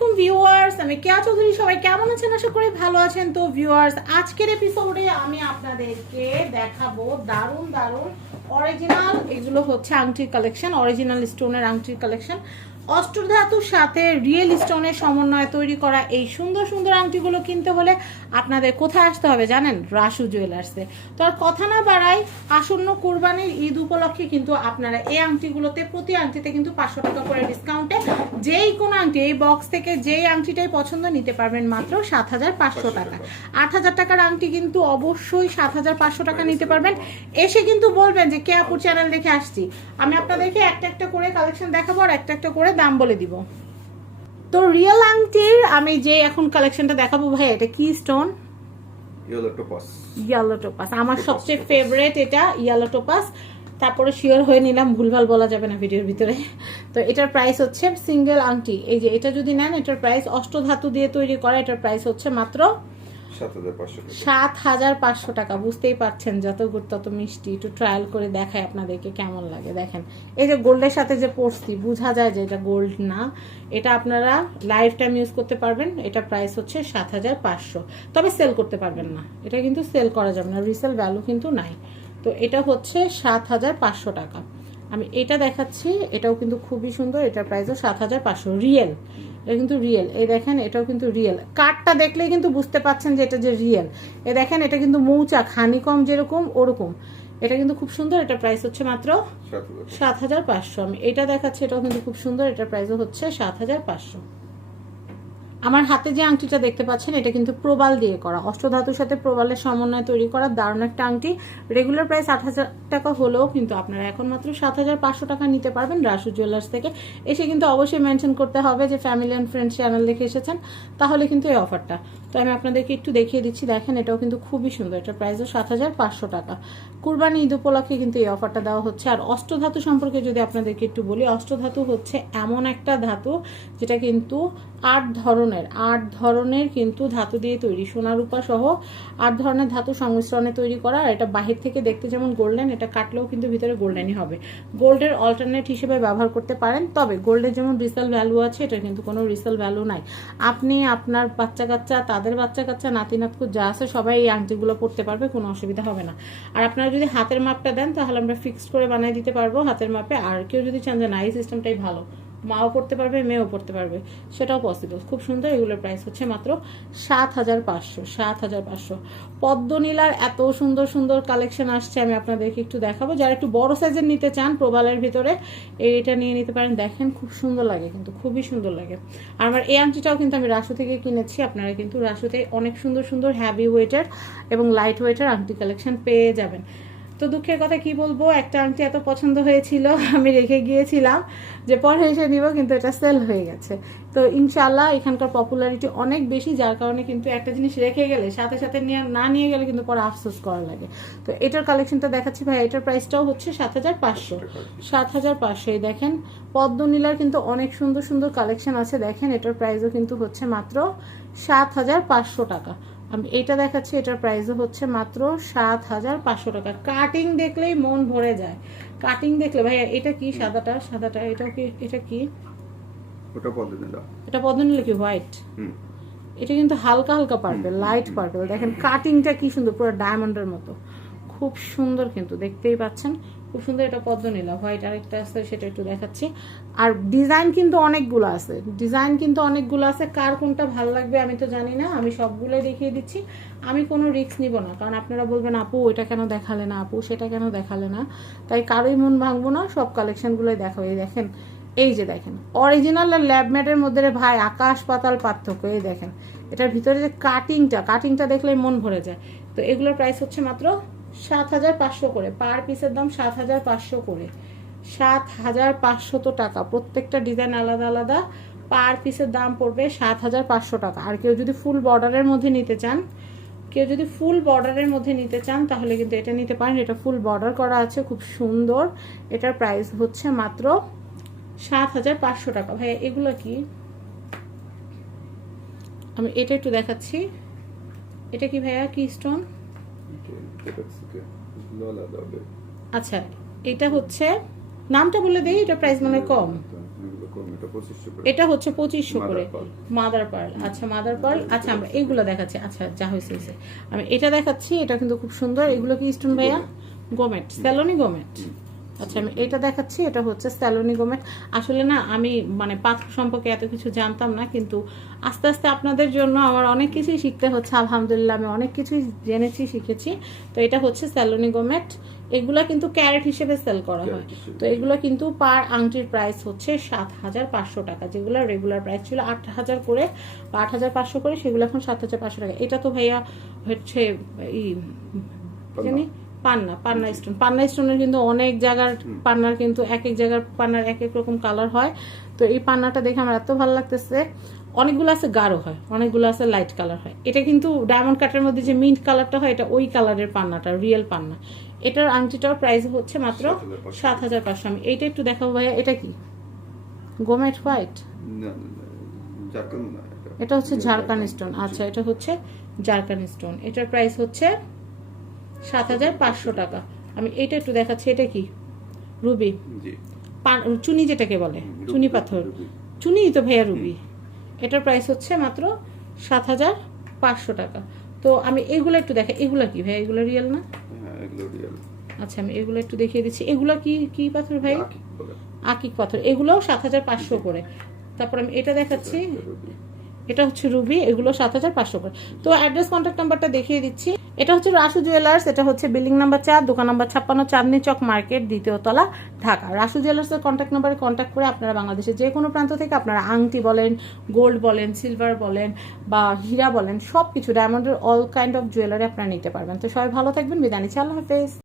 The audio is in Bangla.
আলাইকুম ভিউয়ার্স আমি কেয়া চৌধুরী, সবাই কেমন আছেন? আশা করি ভালো আছেন। তো ভিউয়ার্স আজকের এপিসোডে আমি আপনাদেরকে দেখাবো দারুণ দারুণ অরিজিনাল এগুলো হচ্ছে আংটির কালেকশন অরিজিনাল স্টোনের আংটির কালেকশন অষ্টধাতুর সাথে রিয়েল স্টোনের সমন্বয়ে তৈরি করা এই সুন্দর সুন্দর আংটিগুলো কিনতে হলে আপনাদের কোথায় আসতে হবে জানেন? রাসু জুয়েলার্সে তো আর কথা না বাড়াই, আসন্ন কোরবানির ঈদ উপলক্ষে কিন্তু আপনারা এই আংটিগুলোতে, প্রতি আংটিতে কিন্তু পাঁচশো টাকা করে ডিসকাউন্টে যেই কোনো আংটি, এই বক্স থেকে যেই আংটিটাই পছন্দ নিতে পারবেন মাত্র সাত হাজার পাঁচশো টাকা। আট হাজার টাকার আংটি কিন্তু অবশ্যই সাত হাজার পাঁচশো টাকা নিতে পারবেন। এসে কিন্তু বলবেন যে, কে আপুর চ্যানেল দেখে আসছি? আমি আপনাদেরকে একটা একটা করে কালেকশন দেখাবো আর একটা একটা করে দাম বলে দিব। তো রিয়েল আংটির আমি যে এখন কালেকশনটা দেখাবো ভাই এটা কি stone yellow topaz yellow topaz আমার সবচেয়ে ফেভারেট এটা ইয়ালো টোপাস তারপরে শিওর হয়ে নিলাম ভুলভাল বলা যাবে না ভিডিওর ভিতরে। তো এটার প্রাইস হচ্ছে সিঙ্গেল আংটি। এই যে এটা যদি নেন এটার প্রাইস অষ্টধাতু দিয়ে তৈরি করা এটার প্রাইস হচ্ছে মাত্র সাত হাজার পাঁচশো টাকা, বুঝতেই পারছেন যত গুড় তত মিষ্টি। একটু ট্রায়াল করে দেখায় আপনাদেরকে কেমন লাগে, দেখেন। এই যে গোল্ডের সাথে যে পড়ছি বোঝা যায় যে এটা গোল্ড না। এটা আপনারা লাইফ টাইম ইউজ করতে পারবেন, এটা প্রাইস হচ্ছে সাত হাজার পাঁচশো। তবে সেল করতে পারবেন না, এটা কিন্তু সেল করা যাবে না রিসেল ভ্যালু কিন্তু নাই। তো এটা হচ্ছে সাত হাজার পাঁচশো টাকা। আমি এটা দেখাচ্ছি, এটাও কিন্তু খুবই সুন্দর, এটার প্রাইসও সাত হাজার পাঁচশো। রিয়েল এটা কিন্তু রিয়েল এই দেখেন এটাও কিন্তু রিয়েল কাঠটা দেখলেই কিন্তু বুঝতে পাচ্ছেন যে এটা যে রিয়েল এ দেখেন এটা কিন্তু মৌচাক হানিকম যেরকম ওরকম। এটা কিন্তু খুব সুন্দর এটা প্রাইস হচ্ছে মাত্র সাত হাজার পাঁচশো। আমি এটা দেখাচ্ছি এটাও কিন্তু খুব সুন্দর এটার প্রাইসও হচ্ছে সাত হাজার পাঁচশো। আমার হাতে যে আংটিটা দেখতে পাচ্ছেন, এটা কিন্তু প্রবাল দিয়ে করা। অষ্টধাতুর সাথে প্রবালের সমন্বয়ে তৈরি করা দারুণ একটা আংটি। রেগুলার প্রাইস আট হাজার টাকা হলেও কিন্তু আপনারা এখন মাত্র সাত হাজার পাঁচশো টাকা নিতে পারবেন রাসু জুয়েলার্স থেকে। এসে কিন্তু অবশ্যই মেনশন করতে হবে যে ফ্যামিলি অ্যান্ড ফ্রেন্ডস চ্যানেল দেখে এসেছেন, তাহলে কিন্তু এই অফারটা তো আমি আপনাদেরকে একটু দেখিয়ে দিচ্ছি, দেখেন এটাও কিন্তু খুবই সুন্দর। এটার প্রাইসও সাত হাজার পাঁচশো টাকা। কুরবানি ঈদ উপলক্ষে কিন্তু এই অফারটা দেওয়া হচ্ছে। আর অষ্টধাতু সম্পর্কে যদি আপনাদেরকে একটু বলি, অষ্টধাতু হচ্ছে এমন একটা ধাতু যেটা কিন্তু আট ধরনের আট ধরনের কিন্তু ধাতু দিয়ে তৈরি সোনা রূপা সহ আট ধরনের ধাতু সংমিশ্রণে তৈরি করা। আর এটা বাহির থেকে দেখতে যেমন গোল্ডেন, এটা কাটলেও কিন্তু ভিতরে গোল্ডেনই হবে। গোল্ডের অল্টারনেট হিসেবে ব্যবহার করতে পারেন। তবে গোল্ডের যেমন রিসেল ভ্যালু আছে, এটা কিন্তু কোনো রিসেল ভ্যালু নাই। আপনি, আপনার বাচ্চা কাচ্চা তাদের বাচ্চা কাচ্চা নাতি নাতকু যা আছে, সবাই এই আংটিগুলো পড়তে পারবে, কোনো অসুবিধা হবে না। আর আপনারা যদি হাতের মাপটা দেন, তাহলে আমরা ফিক্সড করে বানিয়ে দিতে পারব হাতের মাপে। আর কেউ যদি চান যে, না, এই সিস্টেমটাই ভালো। মাও পড়তে পারবে, মেয়েও পড়তে পারবে। সেটাও পসিবল খুব সুন্দর, এগুলোর প্রাইস হচ্ছে মাত্র সাত হাজার পাঁচশো, সাত হাজার পাঁচশো। পদ্মনীলার এত সুন্দর সুন্দর কালেকশন আসছে, আমি আপনাদেরকে একটু দেখাবো। যারা একটু বড় সাইজের নিতে চান, প্রবালের ভিতরে, এইটা নিয়ে নিতে পারেন। দেখেন, খুব সুন্দর লাগে কিন্তু, খুবই সুন্দর লাগে। আর আমার এই আংটিটাও কিন্তু আমি রাসু থেকে কিনেছি, আপনারা কিন্তু রাসুতে অনেক সুন্দর সুন্দর হ্যাভি ওয়েটার এবং লাইট ওয়েটার আংটি কালেকশন পেয়ে যাবেন। তো দুঃখের কথা কি বলব? একটা আংটি এত পছন্দ হয়েছিল, আমি রেখে গিয়েছিলাম যে পরে এসে নিব, কিন্তু এটা সেল হয়ে গেছে। তো ইনশাল্লাহ এখানকার পপুলারিটি অনেক বেশি, যার কারণে কিন্তু একটা জিনিস রেখে গেলে, সাথে সাথে নিয়ে, না নিয়ে গেলে কিন্তু পরে আফসোস করা লাগে। তো এটার কালেকশনটা দেখাচ্ছি ভাই এটার প্রাইসটাও হচ্ছে সাত হাজার পাঁচশো। সাত হাজার পাঁচশো, এই দেখেন, পদ্মনীলার কিন্তু অনেক সুন্দর সুন্দর কালেকশন আছে, দেখেন, এটার প্রাইসও কিন্তু হচ্ছে মাত্র সাত হাজার পাঁচশো টাকা। আমি এটা দেখাচ্ছি এটার প্রাইসও হচ্ছে মাত্র সাত হাজার পাঁচশো টাকা। কাটিং দেখলেই মন ভরে যায়। কাটিং দেখলে ভাইয়া এটা কি সাদাটা? সাদাটা এটা কি এটা কি? ওটা পদ্ধতি এটা পদ্মনীলা কি হোয়াইট এটা কিন্তু হালকা হালকা পার্পেল লাইট পার্পেল দেখেন কাটিংটা কি সুন্দর পুরো ডায়মন্ডের মতো। খুব সুন্দর কিন্তু দেখতেই পাচ্ছেন। খুব সুন্দর এটা পদ্মনীলা হোয়াইট আরেকটা আছে, সেটা একটু দেখাচ্ছি। আর ডিজাইন কিন্তু অনেকগুলো আছে। ডিজাইন কিন্তু অনেকগুলো আছে। কার কোনটা ভালো লাগবে আমি তো জানি না। আমি সবগুলো দেখিয়ে দিচ্ছি। আমি কোনো রিস্ক নিব না। কারণ আপনারা বলবেন, আপু, এটা কেন দেখালে না? আপু, সেটা কেন দেখালে না? তাই কারোই মন ভাঙবো না। সব কালেকশনগুলোই দেখাবো। এই দেখেন, এই যে দেখেন অরিজিনাল আর ল্যাব ম্যাটের মধ্যে ভাই আকাশ পাতাল পার্থক্য। এই দেখেন, এটার ভিতরে যে কাটিংটা কাটিংটা দেখলে মন ভরে যায়। তো এগুলোর প্রাইস হচ্ছে মাত্র সাত হাজার পাঁচশো করে। পার পিসের দাম সাত হাজার পাঁচশো করে। সাত হাজার পাঁচশত টাকা। প্রত্যেকটা ডিজাইন আলাদা আলাদা। পার পিসের দাম পড়বে সাত হাজার পাঁচশো টাকা। আর কেউ যদি ফুল বর্ডারের মধ্যে নিতে চান, কেউ যদি ফুল বর্ডারের মধ্যে নিতে চান, তাহলে কিন্তু এটা নিতে পারেন। এটা ফুল বর্ডার করা আছে, খুব সুন্দর। এটার প্রাইস হচ্ছে মাত্র সাত হাজার পাঁচশো টাকা। ভাই এগুলো কি? আমি এটা একটু দেখাচ্ছি। এটা কি ভাইয়া? কি স্টোন আচ্ছা এটা হচ্ছে নামটা বলে দেই এটা প্রাইস মনে কম। এটা পঁচিশশো করে। এটা হচ্ছে পঁচিশশো করে মাদার পার্ল আচ্ছা মাদার পার্ল আচ্ছা আমরা এইগুলো দেখাচ্ছি। আচ্ছা যা হয়েছে হয়েছে। আমি এটা দেখাচ্ছি এটা কিন্তু খুব সুন্দর। এগুলো কি স্টোন ভাইয়া? গোমেট স্যালনি গোমেট আচ্ছা আমি এটা দেখাচ্ছি এটা হচ্ছে স্যালোনি গোমেট আসলে না আমি মানে পাথর সম্পর্কে এত কিছু জানতাম না কিন্তু আস্তে আস্তে আপনাদের জন্য আমার অনেক কিছুই শিখতে হচ্ছে আলহামদুলিল্লাহ আমি অনেক কিছুই জেনেছি শিখেছি। তো এটা হচ্ছে স্যালোনি গোমেট এগুলা কিন্তু ক্যারেট হিসেবে সেল করা হয়। তো এগুলো কিন্তু পার আংটির প্রাইস হচ্ছে সাত হাজার পাঁচশো টাকা যেগুলো রেগুলার প্রাইস ছিল আট হাজার করে বা আট হাজার পাঁচশো করে সেগুলো এখন সাত হাজার পাঁচশো টাকা। এটা তো ভাইয়া হচ্ছে ই জানি পান্না পান্না স্টোন পান্না স্টোনের কিন্তু অনেক জায়গার পান্নার কিন্তু এক এক জায়গার পান্নার এক এক রকম কালার হয়। তো এই পান্নাটা দেখে আমার এত ভালো লাগতেছে। অনেকগুলো আছে গাঢ় হয় অনেকগুলো আছে লাইট কালার হয়। এটা কিন্তু ডায়মন্ড কাটের মধ্যে যে মিন্ট কালারটা হয় এটা ওই কালারের পান্নাটা রিয়েল পান্না। এটার আংটিটার প্রাইস হচ্ছে মাত্র সাত হাজার পাঁচশো। আমি এইটা একটু দেখাবো ভাইয়া এটা কি? গোমেট হোয়াইট? এটা হচ্ছে ঝাড়খান স্টোন আচ্ছা এটা হচ্ছে ঝাড়খান স্টোন এটার প্রাইস হচ্ছে সাত হাজার পাঁচশো টাকা। আমি এটা একটু দেখাচ্ছি এটা কি? রুবি। চুনি যেটাকে বলে চুনি পাথর। চুনি তো ভাইয়া রুবি। এটার প্রাইস হচ্ছে মাত্র সাত হাজার পাঁচশো টাকা। তো আমি এগুলো একটু দেখা এগুলো কি ভাই এগুলো রিয়েল না? হ্যাঁ আচ্ছা আমি এগুলো একটু দেখিয়ে দিচ্ছি। এগুলো কি কি পাথর ভাই আকিক পাথর। এগুলো সাত হাজার পাঁচশো করে। তারপর আমি এটা দেখাচ্ছি। এটা হচ্ছে রুবি, এগুলো সাত হাজার পাঁচশো করে। তো অ্যাড্রেস কন্ট্যাক্ট নাম্বারটা দেখিয়ে দিচ্ছি। এটা হচ্ছে রাসু জুয়েলার্স এটা হচ্ছে বিল্ডিং নাম্বার চার, দোকান নাম্বার ছাপ্পান্ন, চাঁদনি চক মার্কেট দ্বিতীয় তলা, ঢাকা। রাসু জুয়েলার্সের কন্ট্যাক্ট নাম্বারে কন্ট্যাক্ট করে আপনারা বাংলাদেশের যে কোনো প্রান্ত থেকে আপনারা আংটি বলেন গোল্ড বলেন সিলভার বলেন বা হীরা বলেন সব কিছু ডায়মন্ডের অল কাইন্ড অফ জুয়েলারি আপনারা নিতে পারবেন। তো সবাই ভালো থাকবেন, বিদায় নিচ্ছি, আল্লাহ হাফেজ।